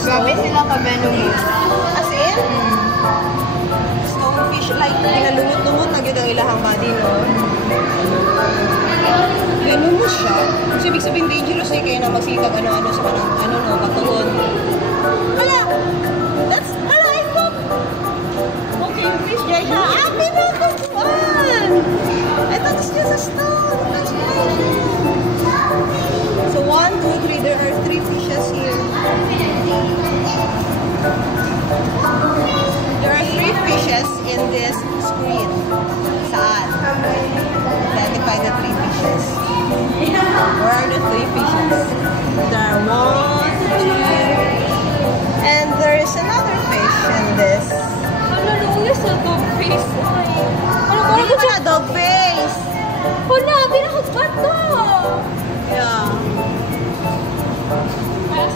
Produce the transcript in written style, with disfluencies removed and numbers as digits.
Grabe sila ka-venomous. As in? Stonefish, like, pinalunod-lunod na yun ang ilahang body, no? Venomous siya. So, ibig sabihin dangerous eh, kaya na magsikag ano-ano sa kanang